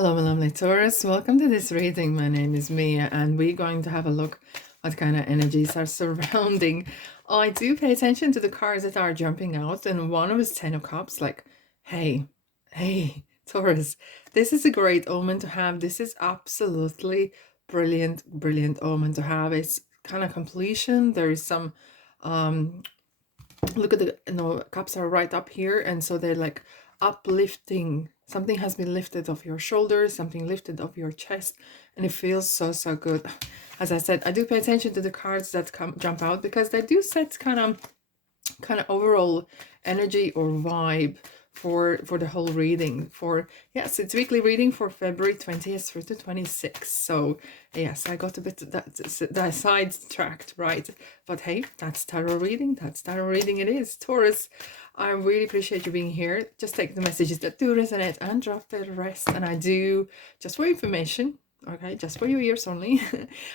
Hello, my lovely Taurus. Welcome to this reading. My name is Mia, and we're going to have a look what kind of energies are surrounding. I do pay attention to the cards that are jumping out, and one of is Ten of Cups. Like, hey, Taurus, this is a great omen to have. This is absolutely brilliant omen to have. It's kind of completion. There is some look at the cups are right up here, and so they're like uplifting. Something has been lifted off your shoulders, something lifted off your chest, and it feels so good. As I said, I do pay attention to the cards that jump out because they do set kind of overall energy or vibe for the whole reading. For yes, it's weekly reading for February 20th through to 26th. So yes, I got a bit that sidetracked, right? But hey, that's tarot reading. It is. Taurus, I really appreciate you being here. Just take the messages that do resonate and drop the rest. And I do, just for information, okay, just for your ears only,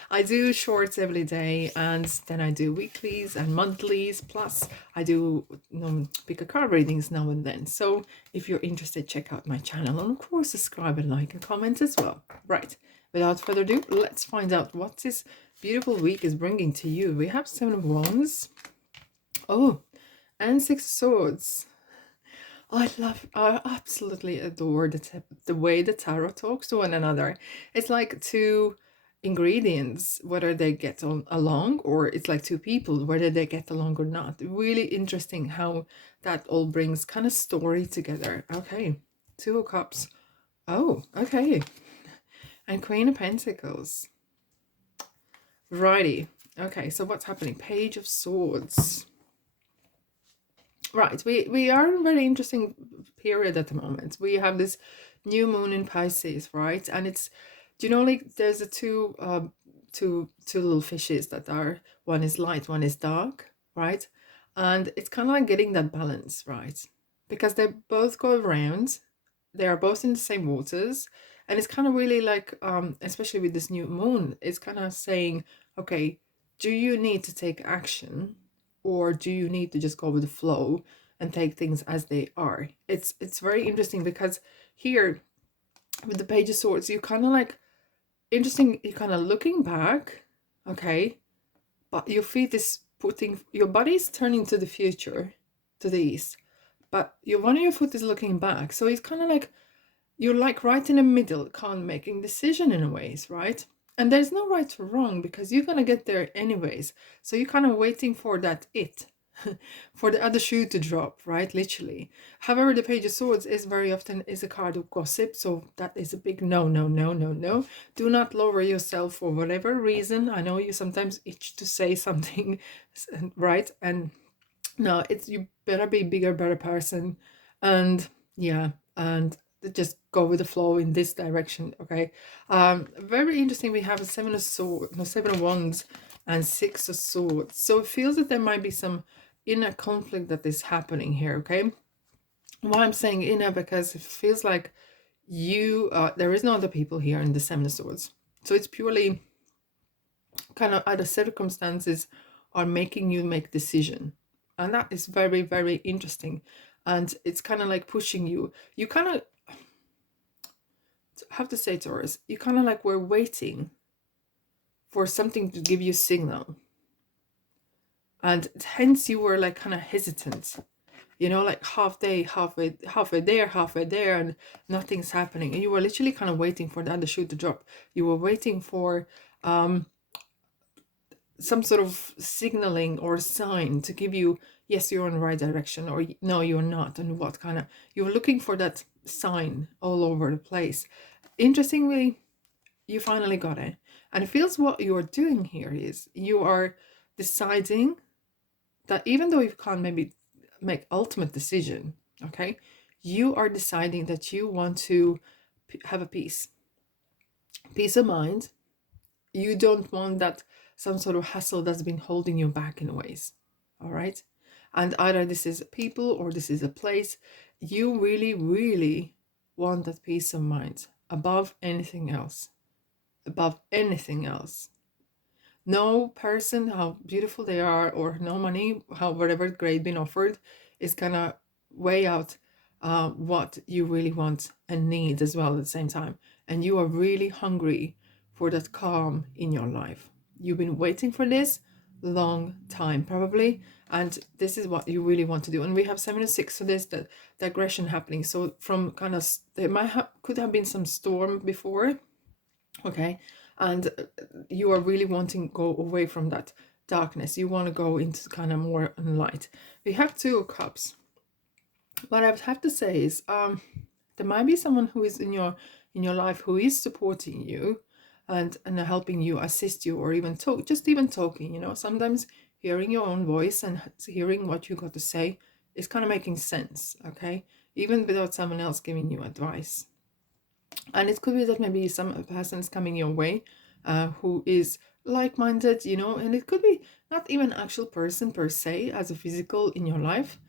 I do shorts every day, and then I do weeklies and monthlies, plus I do pick a card readings now and then. So if you're interested, check out my channel, and of course subscribe and like and comment as well. Right, without further ado, let's find out what this beautiful week is bringing to you. We have Seven of Wands, oh, and Six of Swords. I absolutely adore the way the tarot talks to one another. It's like two ingredients, whether they get on along, or it's like two people, whether they get along or not. Really interesting how that all brings kind of story together. Okay, Two of Cups. Oh, okay. And Queen of Pentacles. Righty. Okay, so what's happening? Page of Swords. Right, we are in a very interesting period at the moment. We have this new moon in Pisces, right? And it's, do you know, like there's a two little fishes that are, one is light, one is dark, right? And it's kind of like getting that balance, right? Because they both go around, they are both in the same waters, and it's kind of really like, especially with this new moon, it's kind of saying, okay, do you need to take action, or do you need to just go with the flow and take things as they are? It's very interesting because here with the Page of Swords, you kind of like interesting, you're kind of looking back, okay, but your feet is putting, your body's turning to the future, to the east, but your one of your foot is looking back. So it's kind of like you're like right in the middle, can't making decision in a ways, right? And there's no right or wrong because you're gonna get there anyways. So you're kind of waiting for that for the other shoe to drop, right? Literally. However, the Page of Swords is very often is a card of gossip, so that is a big no. Do not lower yourself for whatever reason. I know you sometimes itch to say something, right? And no, it's, you better be bigger, better person, and yeah, and just go with the flow in this direction. Okay, very interesting. We have a Seven of Swords, no, Seven of Wands, and Six of Swords. So it feels that there might be some inner conflict that is happening here. Okay, why I'm saying inner, because it feels like you there is no other people here in the Seven of Swords, so it's purely kind of other circumstances are making you make decision, and that is very interesting. And it's kind of like pushing you, you kind of have to say, Taurus, you kind of like were waiting for something to give you signal, and hence you were like kind of hesitant, you know, like halfway there, and nothing's happening, and you were literally kind of waiting for the other shoe to drop. You were waiting for some sort of signaling or sign to give you, yes, you're in the right direction, or no, you're not, and what kind of, you're looking for that sign all over the place. Interestingly, you finally got it. And it feels what you're doing here is you are deciding that even though you can't maybe make ultimate decision, okay, you are deciding that you want to have a peace of mind. You don't want that some sort of hassle that's been holding you back in ways. All right, and either this is people or this is a place. You really want that peace of mind above anything else, no person, how beautiful they are, or no money, how whatever grade been offered, is gonna weigh out what you really want and need as well at the same time. And you are really hungry for that calm in your life. You've been waiting for this long time probably, and this is what you really want to do. And we have 7 to 6, so there's the aggression happening. So from kind of, there could have been some storm before, okay, and you are really wanting to go away from that darkness. You want to go into kind of more light. We have 2 of Cups. What I would have to say is there might be someone who is in your life who is supporting you and helping you, assist you, or even talking, you know. Sometimes hearing your own voice and hearing what you got to say is kind of making sense, okay, even without someone else giving you advice. And it could be that maybe some person is coming your way who is like-minded, you know, and it could be not even an actual person per se as a physical in your life.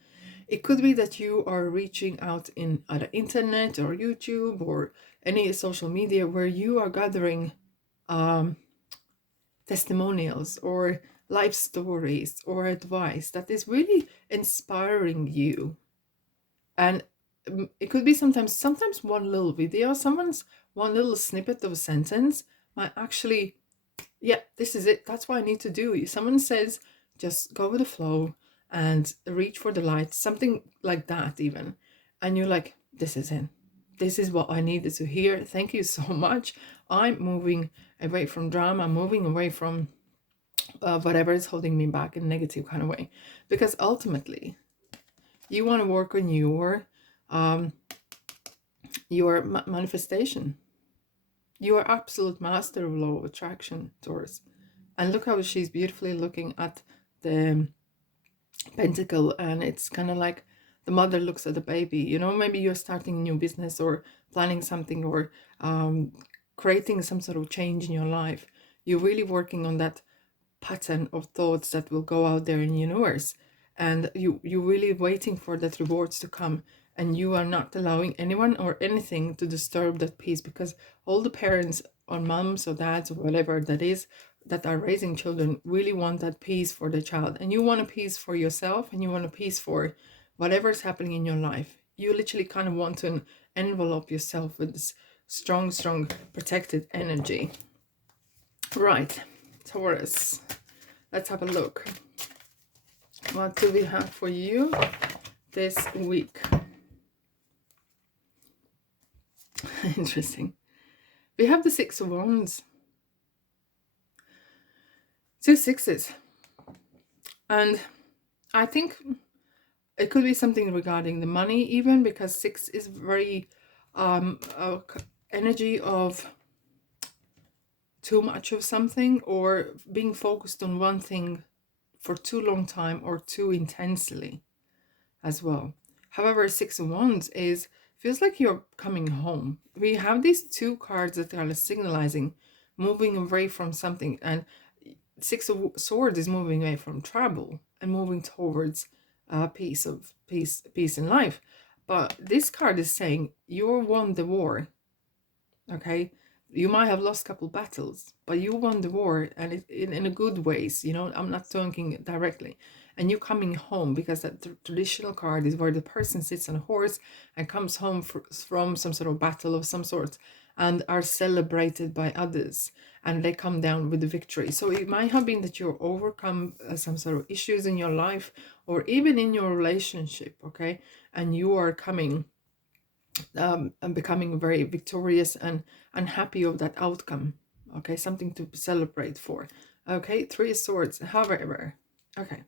It could be that you are reaching out in either internet or YouTube or any social media where you are gathering testimonials or life stories or advice that is really inspiring you. And it could be sometimes one little video, someone's one little snippet of a sentence might actually, yeah, this is it, that's what I need to do. Someone says, just go with the flow and reach for the light, something like that even. And you're like, this is it. This is what I needed to hear. Thank you so much. I'm moving away from drama. I'm moving away from whatever is holding me back in a negative kind of way. Because ultimately, you want to work on your manifestation. You are absolute master of law of attraction, Taurus. And look how she's beautifully looking at the pentacle, and it's kind of like the mother looks at the baby, you know. Maybe you're starting a new business or planning something or creating some sort of change in your life. You're really working on that pattern of thoughts that will go out there in the universe, and you're really waiting for that rewards to come, and you are not allowing anyone or anything to disturb that peace, because all the parents or moms or dads or whatever that is that are raising children really want that peace for the child, and you want a peace for yourself, and you want a peace for whatever's happening in your life. You literally kind of want to envelope yourself with this strong protected energy. Right, Taurus, let's have a look. What do we have for you this week? Interesting. We have the 6 of Wands. 2 sixes. And I think it could be something regarding the money even, because 6 is very energy of too much of something, or being focused on one thing for too long time or too intensely as well. However, 6 of Wands feels like you're coming home. We have these 2 cards that are signalizing moving away from something, and 6 of Swords is moving away from trouble and moving towards peace in life. But this card is saying you won the war. Okay, you might have lost a couple battles, but you won the war, and in a good ways, you know. I'm not talking directly. And you're coming home, because that traditional card is where the person sits on a horse and comes home from some sort of battle of some sort, and are celebrated by others, and they come down with the victory. So it might have been that you're overcome some sort of issues in your life, or even in your relationship, okay, and you are coming and becoming very victorious and happy of that outcome, okay, something to celebrate for. Okay, 3 of Swords. However, okay,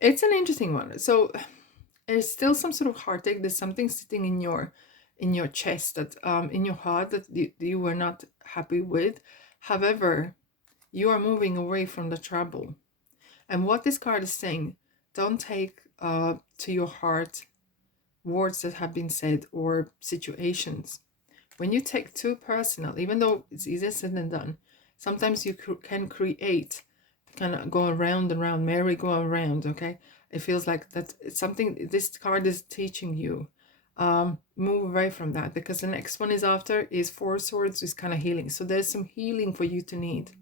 it's an interesting one. So there's still some sort of heartache. There's something sitting in your chest, that in your heart, that you were not happy with. However, you are moving away from the trouble. And what this card is saying, don't take to your heart words that have been said or situations. When you take too personal, even though it's easier said than done, sometimes you can create, kind of go around and around, merry-go-round, okay? It feels like that it's something this card is teaching you. Move away from that, because the next one is after is 4 Swords, is kind of healing. So there's some healing for you to need.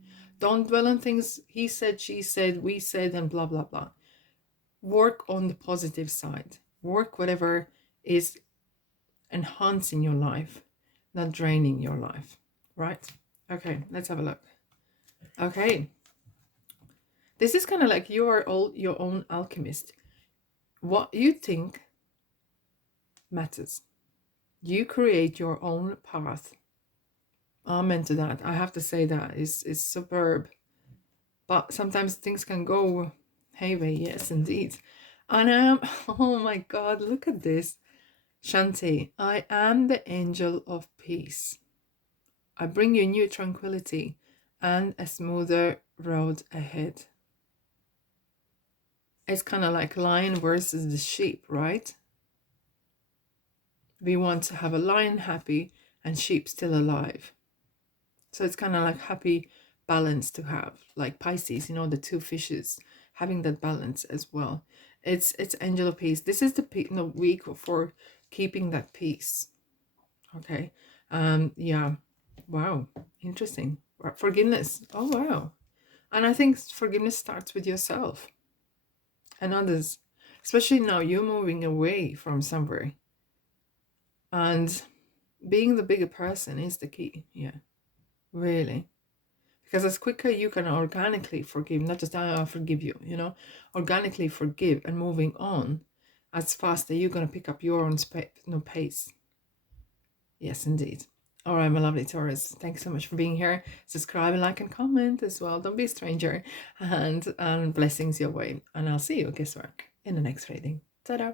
Don't dwell on things he said, she said, we said, and blah blah blah. Work on the positive side. Work whatever is enhancing your life, not draining your life, right? Okay, let's have a look. Okay, this is kind of like you are all your own alchemist. What you think matters. You create your own path. Amen to that. I have to say that is superb. But sometimes things can go hayway. Yes, indeed. And oh my God, look at this. Shanti, I am the angel of peace. I bring you new tranquility and a smoother road ahead. It's kind of like lion versus the sheep, right? We want to have a lion happy and sheep still alive. So it's kind of like happy balance to have, like Pisces, you know, the two fishes, having that balance as well. It's angel of peace. This is the week for keeping that peace. Okay. Yeah. Wow. Interesting. Forgiveness. Oh wow. And I think forgiveness starts with yourself and others, especially now you're moving away from somewhere. And being the bigger person is the key. Yeah. Really. Because as quicker you can organically forgive, not just I forgive you, you know, organically forgive and moving on, as faster you're going to pick up your own pace. Yes, indeed. All right, my lovely Taurus. Thanks so much for being here. Subscribe and like and comment as well. Don't be a stranger. And blessings your way. And I'll see you, guess where, in the next reading. Ta-da.